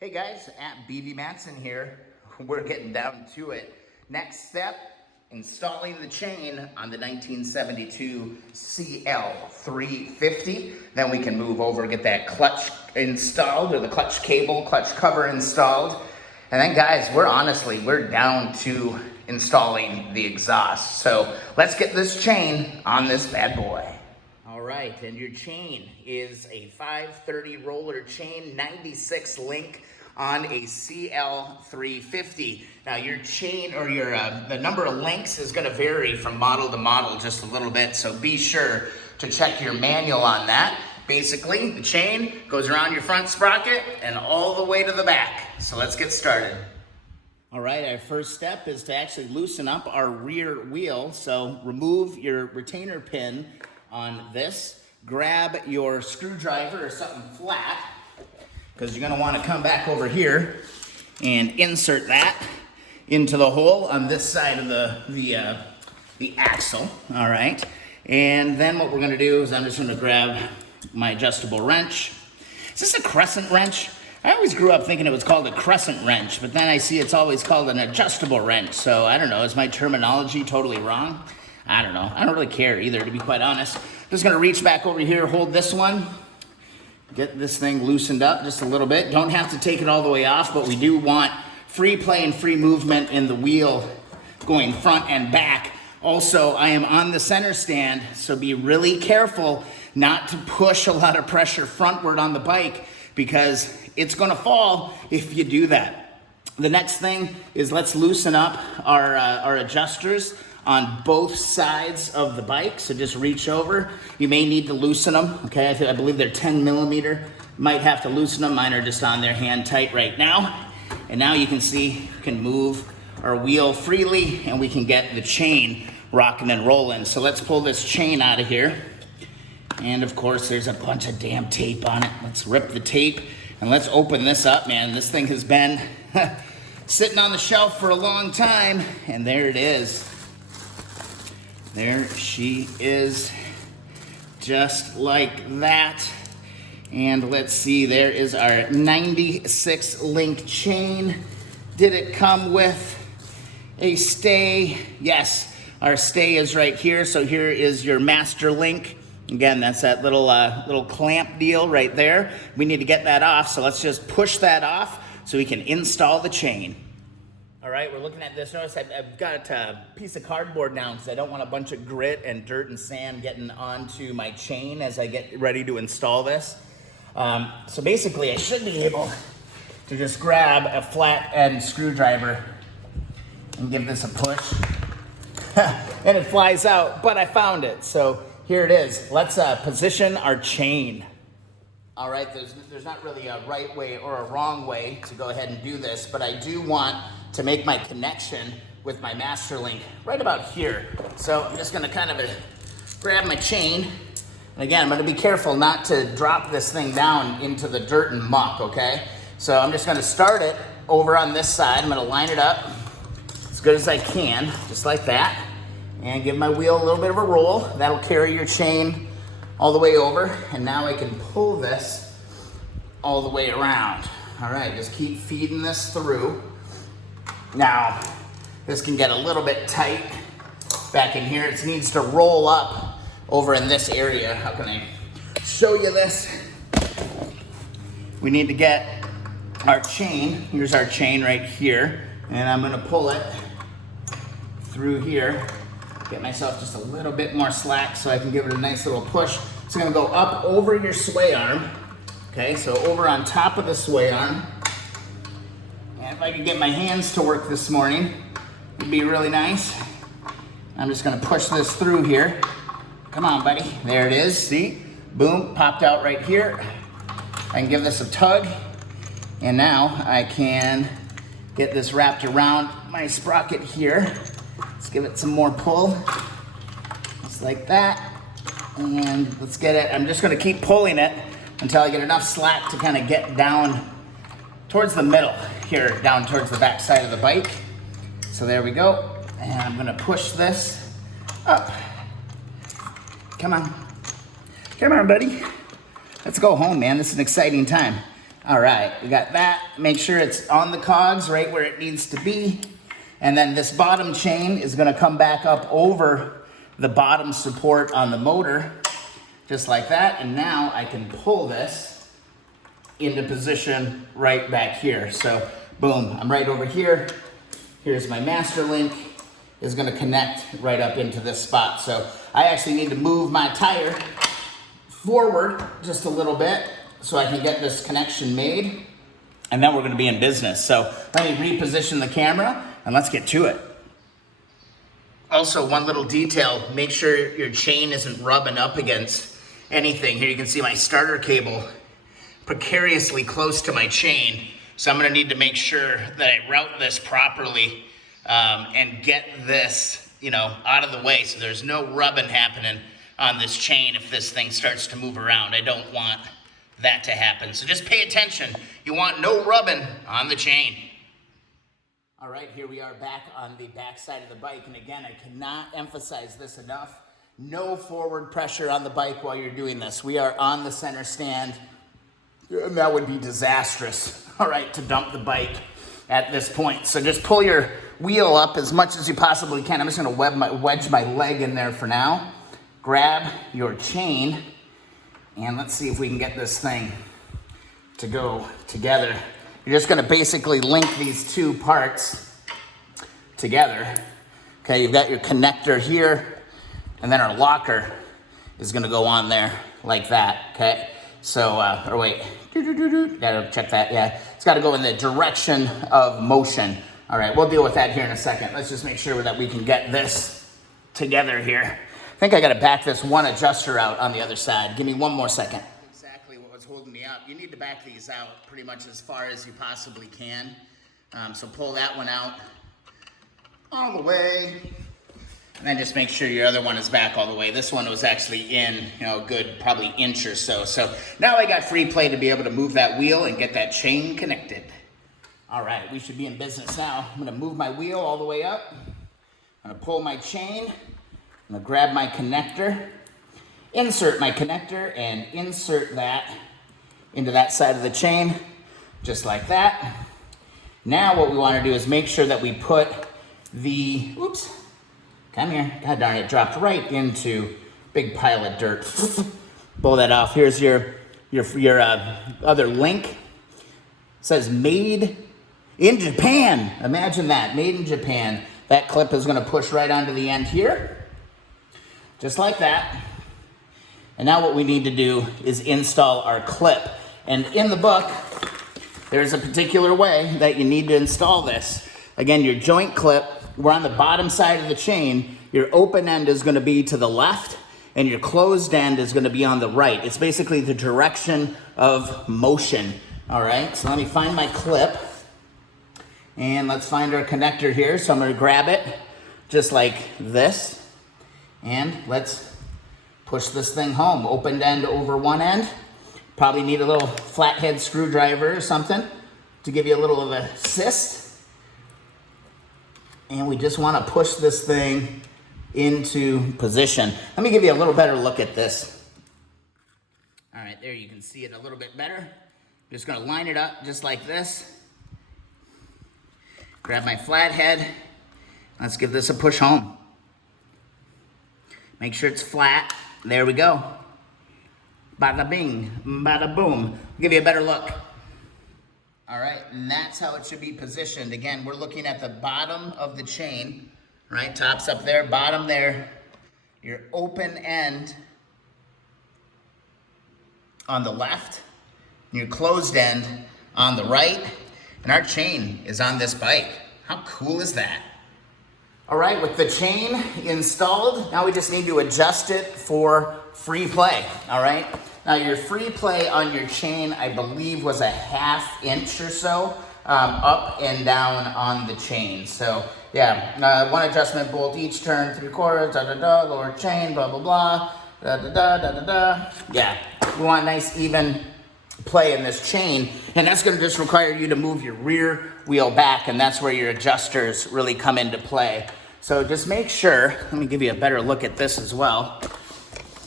Hey guys, at BB Matson here. We're getting down to it. Next step, installing the chain on the 1972 CL350. Then we can move over, get that clutch installed, or the clutch cable, clutch cover installed. And then guys, we're down to installing the exhaust. So let's get this chain on this bad boy. All right, and your chain is a 530 roller chain, 96 link on a CL350. Now your chain, or the number of links is gonna vary from model to model just a little bit, so be sure to check your manual on that. Basically, the chain goes around your front sprocket and all the way to the back. So let's get started. All right, our first step is to actually loosen up our rear wheel. So remove your retainer pin on this, grab your screwdriver or something flat, because you're gonna wanna come back over here and insert that into the hole on this side of the axle, all right? And then what we're gonna do is I'm just gonna grab my adjustable wrench. Is this a crescent wrench? I always grew up thinking it was called a crescent wrench, but then I see it's always called an adjustable wrench, so I don't know, is my terminology totally wrong? I don't know. I don't really care either, to be quite honest. I'm just gonna reach back over here, hold this one, get this thing loosened up just a little bit. Don't have to take it all the way off, but we do want free play and free movement in the wheel going front and back. Also, I am on the center stand, so be really careful not to push a lot of pressure frontward on the bike, because it's gonna fall if you do that. The next thing is let's loosen up our adjusters on both sides of the bike. So just reach over. You may need to loosen them, okay? I believe they're 10 millimeter. Might have to loosen them. Mine are just on there hand tight right now. And now you can see, you can move our wheel freely and we can get the chain rocking and rolling. So let's pull this chain out of here. And of course, there's a bunch of damn tape on it. Let's rip the tape and let's open this up, man. This thing has been sitting on the shelf for a long time, and there it is. There she is, just like that. And let's see, there is our 96 link chain. Did it come with a stay? Yes, our stay is right here. So here is your master link. Again, that's that little clamp deal right there. We need to get that off, so let's just push that off so we can install the chain. All right, we're looking at this. Notice I've got a piece of cardboard now because I don't want a bunch of grit and dirt and sand getting onto my chain as I get ready to install this. So basically, I should be able to just grab a flat end screwdriver and give this a push. And it flies out, but I found it. So here it is. Let's position our chain. All right, there's not really a right way or a wrong way to go ahead and do this, but I do want to make my connection with my master link right about here. So I'm just gonna kind of grab my chain. And again, I'm gonna be careful not to drop this thing down into the dirt and muck, okay? So I'm just gonna start it over on this side. I'm gonna line it up as good as I can, just like that. And give my wheel a little bit of a roll. That'll carry your chain all the way over. And now I can pull this all the way around. All right, just keep feeding this through. Now, this can get a little bit tight back in here. It needs to roll up over in this area. How can I show you this? We need to get our chain. Here's our chain right here. And I'm gonna pull it through here. Get myself just a little bit more slack so I can give it a nice little push. It's gonna go up over your sway arm. Okay, so over on top of the sway arm. And if I could get my hands to work this morning, it'd be really nice. I'm just gonna push this through here. Come on, buddy. There it is, see? Boom, popped out right here. I can give this a tug. And now I can get this wrapped around my sprocket here. Let's give it some more pull, just like that. And let's get it, I'm just gonna keep pulling it until I get enough slack to kind of get down towards the middle here, down towards the back side of the bike. So there we go. And I'm gonna push this up. Come on. Come on, buddy. Let's go home, man. This is an exciting time. All right, we got that. Make sure it's on the cogs right where it needs to be. And then this bottom chain is gonna come back up over the bottom support on the motor, just like that. And now I can pull this into position right back here. So boom, I'm right over here. Here's my master link, is gonna connect right up into this spot. So I actually need to move my tire forward just a little bit so I can get this connection made, and then we're gonna be in business. So let me reposition the camera and let's get to it. Also, one little detail, make sure your chain isn't rubbing up against anything. Here you can see my starter cable precariously close to my chain. So I'm gonna need to make sure that I route this properly and get this, out of the way so there's no rubbing happening on this chain if this thing starts to move around. I don't want that to happen. So just pay attention. You want no rubbing on the chain. All right, here we are back on the back side of the bike. And again, I cannot emphasize this enough. No forward pressure on the bike while you're doing this. We are on the center stand. And that would be disastrous, all right, to dump the bike at this point. So just pull your wheel up as much as you possibly can. I'm just gonna wedge my leg in there for now. Grab your chain, and let's see if we can get this thing to go together. You're just gonna basically link these two parts together. Okay, you've got your connector here, and then our locker is gonna go on there like that, okay? So, or wait, gotta check that, yeah. It's gotta go in the direction of motion. All right, we'll deal with that here in a second. Let's just make sure that we can get this together here. I think I gotta back this one adjuster out on the other side. Give me one more second. Exactly what was holding me up. You need to back these out pretty much as far as you possibly can. So pull that one out all the way. And then just make sure your other one is back all the way. This one was actually in, a good probably inch or so. So now I got free play to be able to move that wheel and get that chain connected. All right, we should be in business now. I'm gonna move my wheel all the way up. I'm gonna pull my chain. I'm gonna grab my connector, insert my connector, and insert that into that side of the chain, just like that. Now what we wanna do is make sure that we put the, oops, come here, god darn it, dropped right into big pile of dirt. Pull that off. Here's your other link. It says made in Japan. Imagine that, made in Japan. That clip is gonna push right onto the end here, just like that. And now what we need to do is install our clip. And in the book, there's a particular way that you need to install this. Again, your joint clip, we're on the bottom side of the chain. Your open end is gonna be to the left, and your closed end is gonna be on the right. It's basically the direction of motion, all right? So let me find my clip, and let's find our connector here. So I'm gonna grab it just like this, and let's push this thing home. Open end over one end. Probably need a little flathead screwdriver or something to give you a little of an assist. And we just want to push this thing into position. Let me give you a little better look at this. All right, there you can see it a little bit better. Just gonna line it up just like this. Grab my flathead. Let's give this a push home. Make sure it's flat. There we go. Bada bing, bada boom. Give you a better look. All right, and that's how it should be positioned. Again, we're looking at the bottom of the chain, right? Top's up there, bottom there. Your open end on the left, and your closed end on the right, and our chain is on this bike. How cool is that? All right, with the chain installed, now we just need to adjust it for free play, all right? Now your free play on your chain, I believe, was a 1/2 inch or so up and down on the chain. So yeah, one adjustment bolt each turn, 3/4, da-da-da, lower chain, blah, blah, blah, da-da-da, da-da-da. Yeah, we want nice even play in this chain, and that's gonna just require you to move your rear wheel back, and that's where your adjusters really come into play. So just make sure, let me give you a better look at this as well.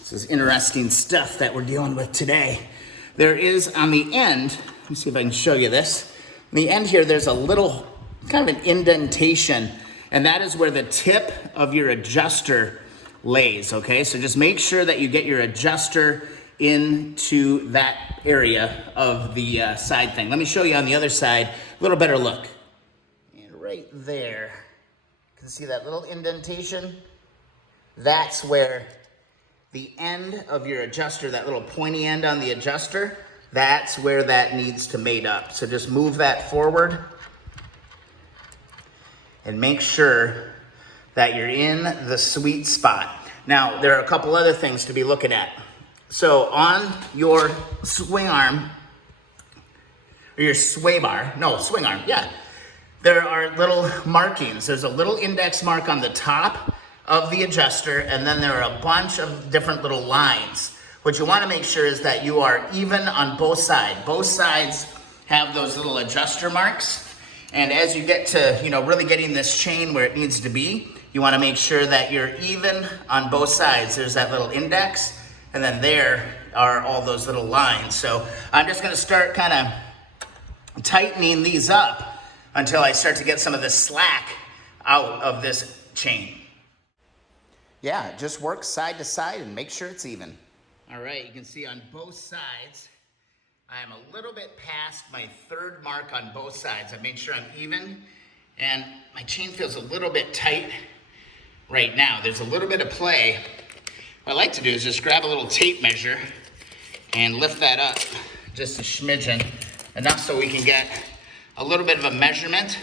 This is interesting stuff that we're dealing with today. There is on the end let me see if I can show you this. In the end here, there's a little kind of an indentation, and that is where the tip of your adjuster lays, okay? So just make sure that you get your adjuster into that area of the side thing. Let me show you on the other side, a little better look. And right there, you can see that little indentation? That's where the end of your adjuster, that little pointy end on the adjuster, that's where that needs to mate up. So just move that forward and make sure that you're in the sweet spot. Now, there are a couple other things to be looking at. So on your swing arm, or your sway bar, no, swing arm, yeah. There are little markings. There's a little index mark on the top of the adjuster, and then there are a bunch of different little lines. What you wanna make sure is that you are even on both sides. Both sides have those little adjuster marks, and as you get to, really getting this chain where it needs to be, you wanna make sure that you're even on both sides. There's that little index, and then there are all those little lines. So I'm just gonna start kind of tightening these up until I start to get some of the slack out of this chain. Yeah, just work side to side and make sure it's even. All right, you can see on both sides, I am a little bit past my third mark on both sides. I made sure I'm even, and my chain feels a little bit tight right now. There's a little bit of play. What I like to do is just grab a little tape measure and lift that up just a smidgen, enough so we can get a little bit of a measurement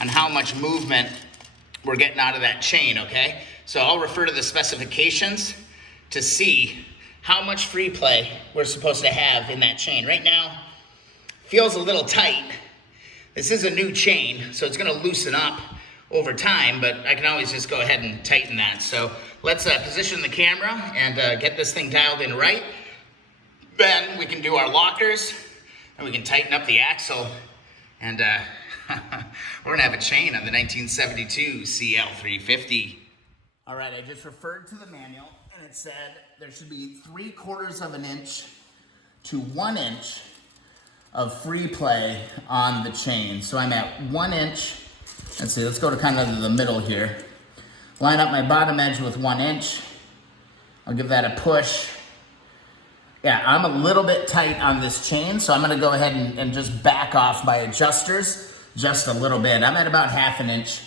on how much movement we're getting out of that chain, okay? So I'll refer to the specifications to see how much free play we're supposed to have in that chain. Right now, feels a little tight. This is a new chain, so it's gonna loosen up over time, but I can always just go ahead and tighten that. So let's position the camera and get this thing dialed in right. Then we can do our lockers, and we can tighten up the axle, and we're gonna have a chain on the 1972 CL350. All right, I just referred to the manual, and it said there should be 3/4 of an inch to 1 inch of free play on the chain. So I'm at 1 inch. Let's see, let's go to kind of the middle here. Line up my bottom edge with 1 inch. I'll give that a push. Yeah, I'm a little bit tight on this chain, so I'm gonna go ahead and just back off my adjusters just a little bit. I'm at about 1/2 inch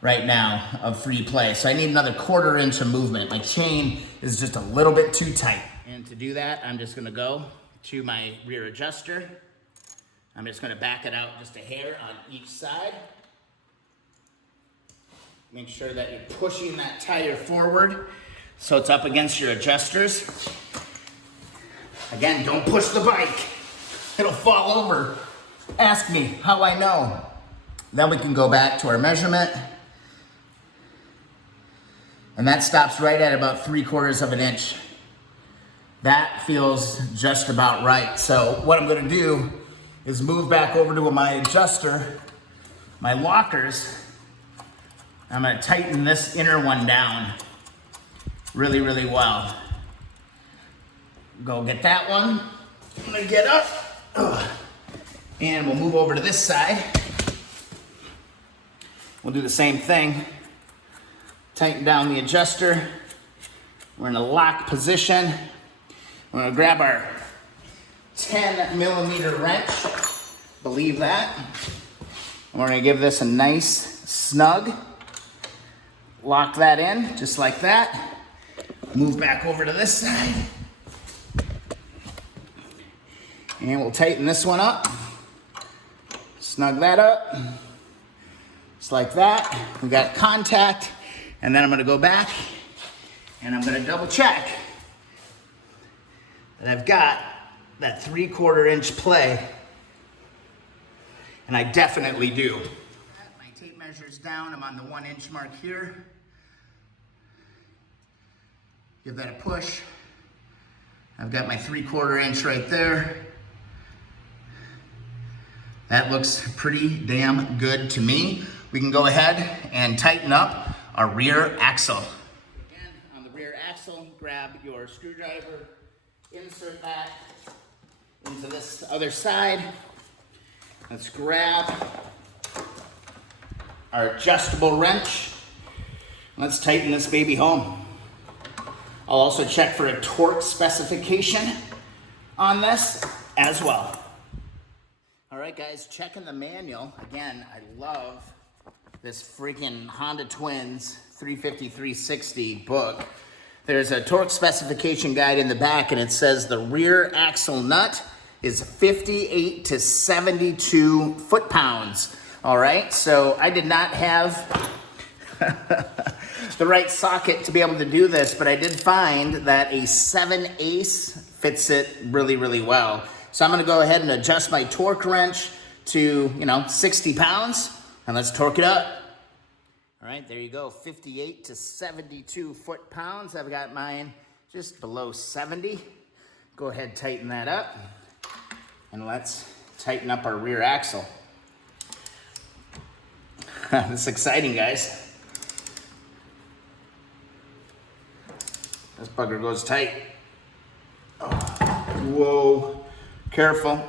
right now of free play. So I need another 1/4 inch of movement. My chain is just a little bit too tight. And to do that, I'm just gonna go to my rear adjuster. I'm just gonna back it out just a hair on each side. Make sure that you're pushing that tire forward so it's up against your adjusters. Again, don't push the bike. It'll fall over. Ask me how I know. Then we can go back to our measurement. And that stops right at about 3/4 of an inch. That feels just about right. So what I'm gonna do is move back over to my adjuster, my lockers. I'm gonna tighten this inner one down really, really well. Go get that one. I'm gonna get up. And we'll move over to this side. We'll do the same thing. Tighten down the adjuster. We're in a lock position. We're gonna grab our 10mm wrench. Believe that. And we're gonna give this a nice snug. Lock that in, just like that. Move back over to this side. And we'll tighten this one up. Snug that up. Just like that. We got contact. And then I'm gonna go back and I'm gonna double check that I've got that 3/4 inch play. And I definitely do. My tape measure's down. I'm on the 1 inch mark here. Give that a push. I've got my 3/4 inch right there. That looks pretty damn good to me. We can go ahead and tighten up our rear axle. Again, on the rear axle, grab your screwdriver, insert that into this other side. Let's grab our adjustable wrench. Let's tighten this baby home. I'll also check for a torque specification on this as well. All right, guys, checking the manual. Again, I love this freaking Honda Twins 350/360 book. There's a torque specification guide in the back, and it says the rear axle nut is 58 to 72 foot-pounds. All right, so I did not have the right socket to be able to do this, but I did find that a 7/8 fits it really, really well. So I'm gonna go ahead and adjust my torque wrench to, 60 pounds, and let's torque it up. All right, there you go, 58 to 72 foot-pounds. I've got mine just below 70. Go ahead, tighten that up, and let's tighten up our rear axle. This is exciting, guys. This bugger goes tight. Oh, whoa, careful.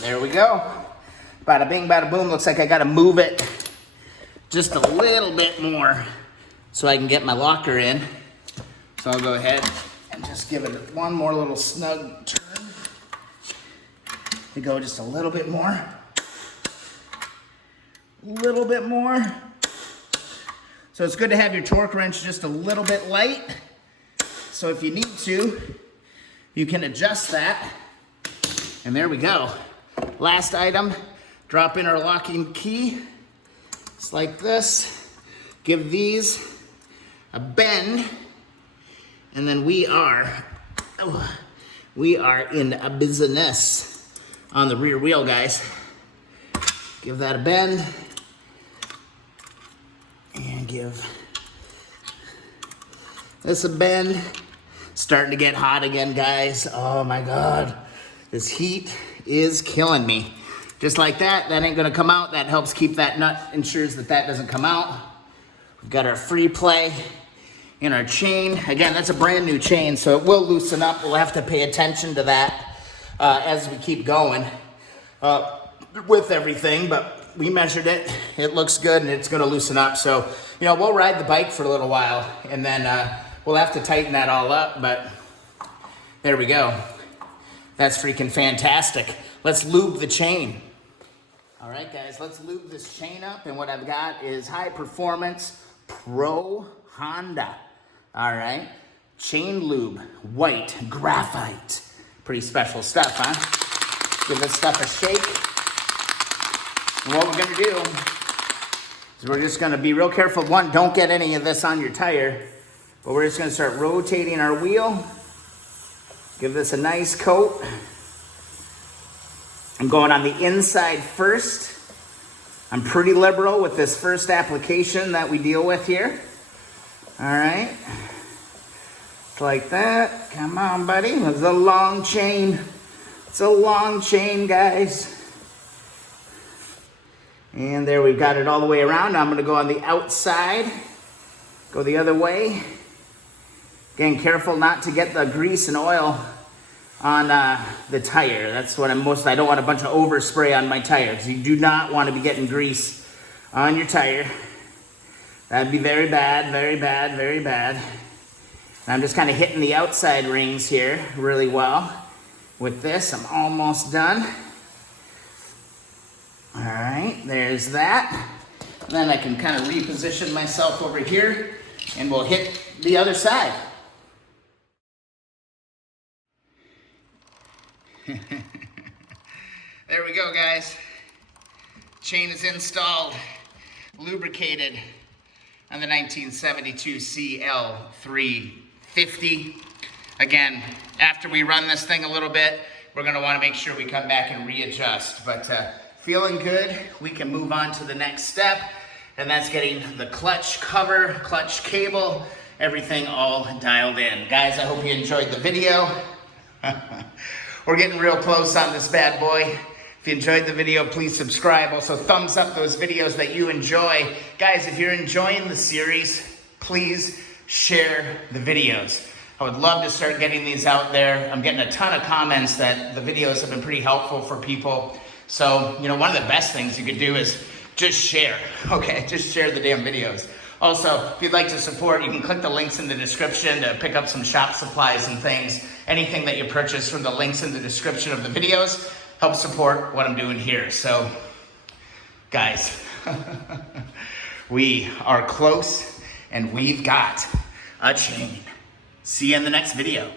There we go. Bada bing, bada boom. Looks like I gotta move it just a little bit more so I can get my locker in. So I'll go ahead and just give it one more little snug turn. To go just a little bit more. A little bit more. So it's good to have your torque wrench just a little bit light. So if you need to, you can adjust that. And there we go. Last item, drop in our locking key. Just like this. Give these a bend. And then we are in a business on the rear wheel, guys. Give that a bend. And give this a bend. Starting to get hot again, guys. Oh my God. This heat is killing me. Just like that, that ain't gonna come out. That helps keep that nut, ensures that that doesn't come out. We've got our free play in our chain. Again, that's a brand new chain, so it will loosen up. We'll have to pay attention to that as we keep going with everything, but we measured it. It looks good and it's gonna loosen up. So, we'll ride the bike for a little while and then we'll have to tighten that all up, but there we go. That's freaking fantastic. Let's lube the chain. All right, guys, let's lube this chain up. And what I've got is High Performance Pro Honda. All right, chain lube, white graphite. Pretty special stuff, huh? Give this stuff a shake. And what we're gonna do is we're just gonna be real careful. One, don't get any of this on your tire. But we're just gonna start rotating our wheel. Give this a nice coat. I'm going on the inside first. I'm pretty liberal with this first application that we deal with here. All right. Just like that. Come on, buddy. It's a long chain. It's a long chain, guys. And there, we've got it all the way around. Now I'm gonna go on the outside. Go the other way. Again, careful not to get the grease and oil on the tire. That's what I don't want a bunch of overspray on my tires. You do not want to be getting grease on your tire. That'd be very bad, very bad, very bad. And I'm just kind of hitting the outside rings here really well. With this, I'm almost done. All right, there's that. Then I can kind of reposition myself over here and we'll hit the other side. There we go, guys. Chain is installed, lubricated on the 1972 CL350. Again, after we run this thing a little bit, we're gonna wanna make sure we come back and readjust. But feeling good, we can move on to the next step, and that's getting the clutch cover, clutch cable, everything all dialed in. Guys, I hope you enjoyed the video. We're getting real close on this bad boy. If you enjoyed the video, please subscribe. Also, thumbs up those videos that you enjoy. Guys, if you're enjoying the series, please share the videos. I would love to start getting these out there. I'm getting a ton of comments that the videos have been pretty helpful for people. So, you know, one of the best things you could do is just share, okay? Just share the damn videos. Also, if you'd like to support, you can click the links in the description to pick up some shop supplies and things. Anything that you purchase from the links in the description of the videos helps support what I'm doing here. So, guys, we are close and we've got a chain. See you in the next video.